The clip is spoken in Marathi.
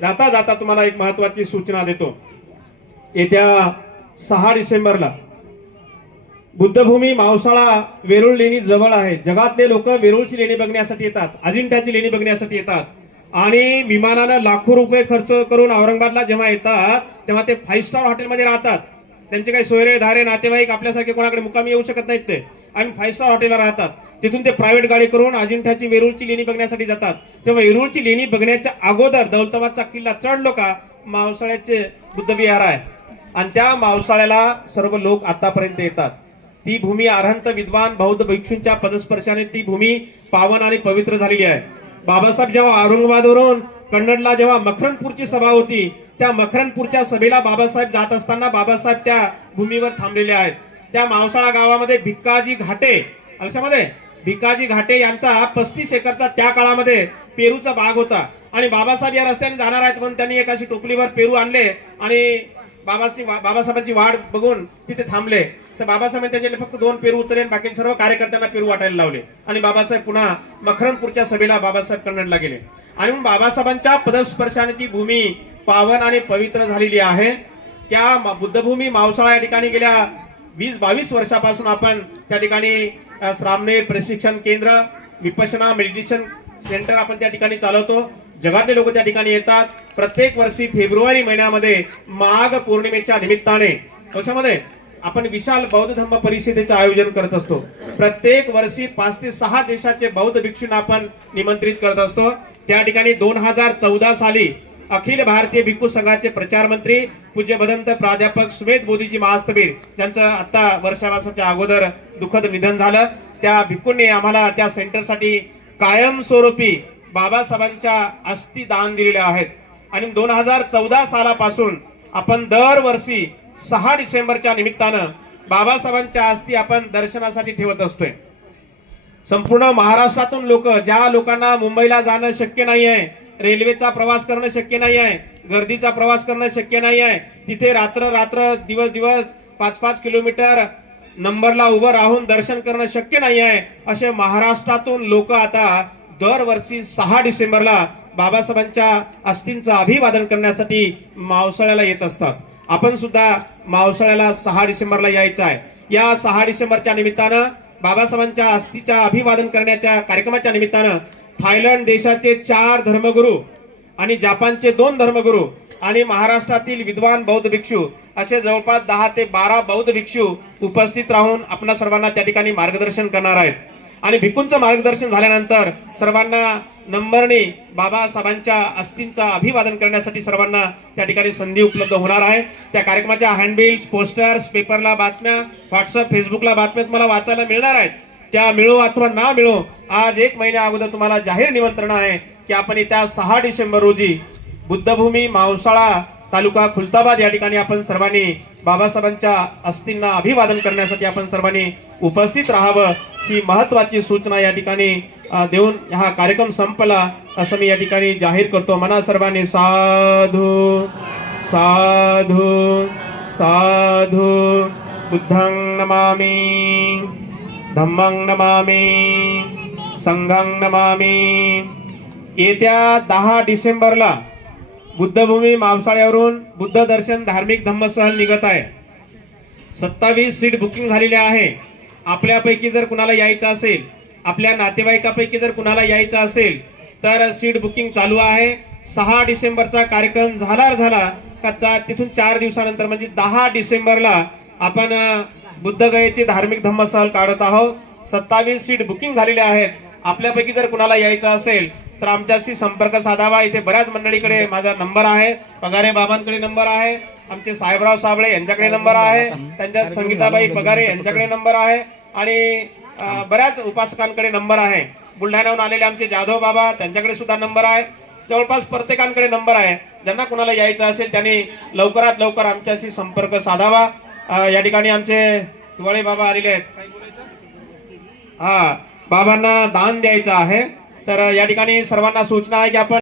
जाता जाता तुम्हाला एक महत्वाची सूचना देतो. येत्या सहा डिसेंबरला बुद्धभूमी मावसाळा वेरूळ लेणी जवळ आहे. जगातले लोक वेरूळची लेणी बघण्यासाठी येतात अजिंठ्याची लेणी बघण्यासाठी येतात. आणि विमानानं लाखो रुपये खर्च करून औरंगाबादला जेव्हा येतात तेव्हा ते फाईव्ह स्टार हॉटेलमध्ये राहतात. त्यांचे काही सोयरे धारे नातेवाईक आपल्यासारखे कोणाकडे मुकामी येऊ शकत नाहीत ते. आणि फाईव्ह स्टार हॉटेलला राहतात. तिथून ते प्रायव्हेट गाडी करून अजिंठ्याची वेरूळची लेणी बघण्यासाठी जातात. तेव्हा वेरूळची लेणी बघण्याच्या अगोदर दौलताबादचा किल्ला चढलो का मावसाळ्याचे बुद्धविहार आहे. आणि त्या मावसाळ्याला सर्व लोक आतापर्यंत येतात. ती भूमी अरहंत विद्वान बौद्ध भिक्षूंच्या पदस्पर्शाने ती भूमी पावन आणि पवित्र झालेली आहे. बाबासाहेब जेव्हा औरंगाबादवरून कन्नडला जेव्हा मखरणपूरची सभा होती त्या मखरणपूरच्या सभेला बाबासाहेब जात असताना बाबासाहेब त्या भूमीवर थांबलेले आहेत. त्या मावसाळा गावामध्ये भिक्काजी घाटे लक्षामध्ये भिकाजी घाटे यांचा पस्तीस एकरचा त्या काळामध्ये पेरूचा बाग होता. आणि बाबासाहेब या रस्त्याने जाणार आहेत म्हणून त्यांनी एक अशी टोपलीवर पेरू आणले आणि बाबाची बाबासाहेबांची वाट बघून तिथे थांबले. तर बाबासाहेब त्याच्याने फक्त दोन पेरू उचलले आणि बाकी सर्व कार्यकर्त्यांना पेरू वाटायला लावले. आणि बाबासाहेब पुन्हा मखरणपूरच्या सभेला बाबासाहेब कन्नडला गेले. आणि मग बाबासाहेबांच्या पदस्पर्शाने ती भूमी पावन आणि पवित्र झालेली आहे. त्या बुद्धभूमी मावसाळा या ठिकाणी गेल्या वीस बावीस वर्षापासून आपण त्या ठिकाणी अ, श्रामनेर प्रशिक्षण केंद्र विपशना मेडिटेशन सेंटर आपण त्या ठिकाणी चालवतो. जगातले लोक त्या ठिकाणी येतात. प्रत्येक वर्षी फेब्रुवारी महिन्यामध्ये माघ पौर्णिमेच्या निमित्ताने त्याच्यामध्ये आपण विशाल बौद्ध धम्म परिषदेचे आयोजन करत असतो. प्रत्येक वर्षी पाच ते सहा देशाचे बौद्ध भिक्षूंना आपण निमंत्रित करत असतो. त्या ठिकाणी दोन हजार चौदा साली अखिल भारतीय भिक्खू संघाचे प्रचार मंत्री पूज्य भदंत प्राध्यापक सुमेध मोदीजी महास्तबीर त्यांचं आता वर्षावासाच्या अगोदर दुःखद निधन झालं. त्या भिक्खूंनी आम्हाला त्या सेंटरसाठी कायमस्वरूपी बाबासाहेबांच्या अस्थी दान दिलेल्या आहेत. आणि दोन हजार चौदा सालापासून आपण दरवर्षी सहा डिसेंबरच्या निमित्तानं बाबासाहेबांच्या अस्थी आपण दर्शनासाठी ठेवत असतोय. संपूर्ण महाराष्ट्रातून लोक ज्या लोकांना मुंबईला जाणं शक्य नाही आहे रेल्वेचा प्रवास करणं शक्य नाही आहे गर्दीचा प्रवास करणं शक्य नाही आहे. तिथे रात्र रात्र दिवस दिवस पाच पाच किलोमीटर नंबरला उभं राहून दर्शन करणं शक्य नाही आहे. असे महाराष्ट्रातून लोक आता दरवर्षी सहा डिसेंबरला बाबासाहेबांच्या अस्थींचं अभिवादन करण्यासाठी मावसाळ्याला येत असतात. आपण सुद्धा मावसाळ्याला सहा डिसेंबरला यायचं आहे. या सहा डिसेंबरच्या निमित्तानं बाबासाहेबांच्या अस्थीच्या अभिवादन करण्याच्या कार्यक्रमाच्या निमित्तानं थायलंड देशाचे चार धर्मगुरू आणि जपानचे दोन धर्मगुरू आणि महाराष्ट्रातील विद्वान बौद्ध भिक्षू असे जवळपास दहा ते बारा बौद्ध भिक्षू उपस्थित राहून आपणा सर्वांना त्या ठिकाणी मार्गदर्शन करणार आहेत. आणि भिक्खूंचं मार्गदर्शन झाल्यानंतर सर्वांना नंबरने बाबासाहेबांच्या अस्थींचा अभिवादन करण्यासाठी सर्वांना त्या ठिकाणी संधी उपलब्ध होणार आहे. त्या कार्यक्रमाच्या हँडबिल्स पोस्टर्स पेपरला बातम्या व्हॉट्सअप फेसबुकला बातम्या तुम्हाला वाचायला मिळणार आहेत. त्या मिळो अथवा ना मिळो आज एक महिन्या अगोदर तुम्हाला जाहीर निमंत्रण आहे. की आपण येत्या सहा डिसेंबर रोजी बुद्धभूमी मावसाळा तालुका खुलताबाद या ठिकाणी आपण सर्वांनी बाबासाहेबांच्या अस्थींना अभिवादन करण्यासाठी आपण सर्वांनी उपस्थित राहावं ही महत्वाची सूचना या ठिकाणी देऊन हा कार्यक्रम संपला असं मी या ठिकाणी जाहीर करतो. मना सर्वांनी साधू साधू साधू. बुद्धं नमामी धम्मं नमामी संघं नमामी येत्या दहा डिसेंबरला बुद्धभूमी मावसाळ्यावरून बुद्ध दर्शन धार्मिक धम्मसहल निघत आहे. सत्तावीस सीट बुकिंग झालेली आहे. आपल्यापैकी जर कुणाला यायचं असेल आपल्या नातेवाईकापैकी जर कुणाला यायचं असेल तर सीट बुकिंग चालू आहे. सहा डिसेंबरचा कार्यक्रम झाला झाला का चा तिथून चार दिवसानंतर म्हणजे दहा डिसेंबरला आपण बुद्धगयेची धार्मिक धम्मसहल काढत आहोत. सत्तावीस सीट बुकिंग झालेल्या आहेत. आपल्यापैकी जर कुणाला यायचं असेल तर आमच्याशी संपर्क साधावा. इथे बऱ्याच मंडळीकडे माझा नंबर आहे. पगारे बाबांकडे नंबर आहे. आमचे साहेबराव साबळे यांच्याकडे नंबर आहे. त्यांच्या संगीताबाई पगारे यांच्याकडे नंबर आहे. आणि बऱ्याच उपासकांकडे नंबर आहे. बुलढाण्याहून आलेले आमचे जाधव बाबा त्यांच्याकडे सुद्धा नंबर आहे. जवळपास प्रत्येकांकडे नंबर आहे. ज्यांना कुणाला यायचं असेल त्यांनी लवकरात लवकर आमच्याशी संपर्क साधावा. या ठिकाणी आमचे हिवाळे बाबा आलेले आहेत. हा बाबांना दान द्यायचं आहे. तर या ठिकाणी सर्वांना सूचना आहे की आपण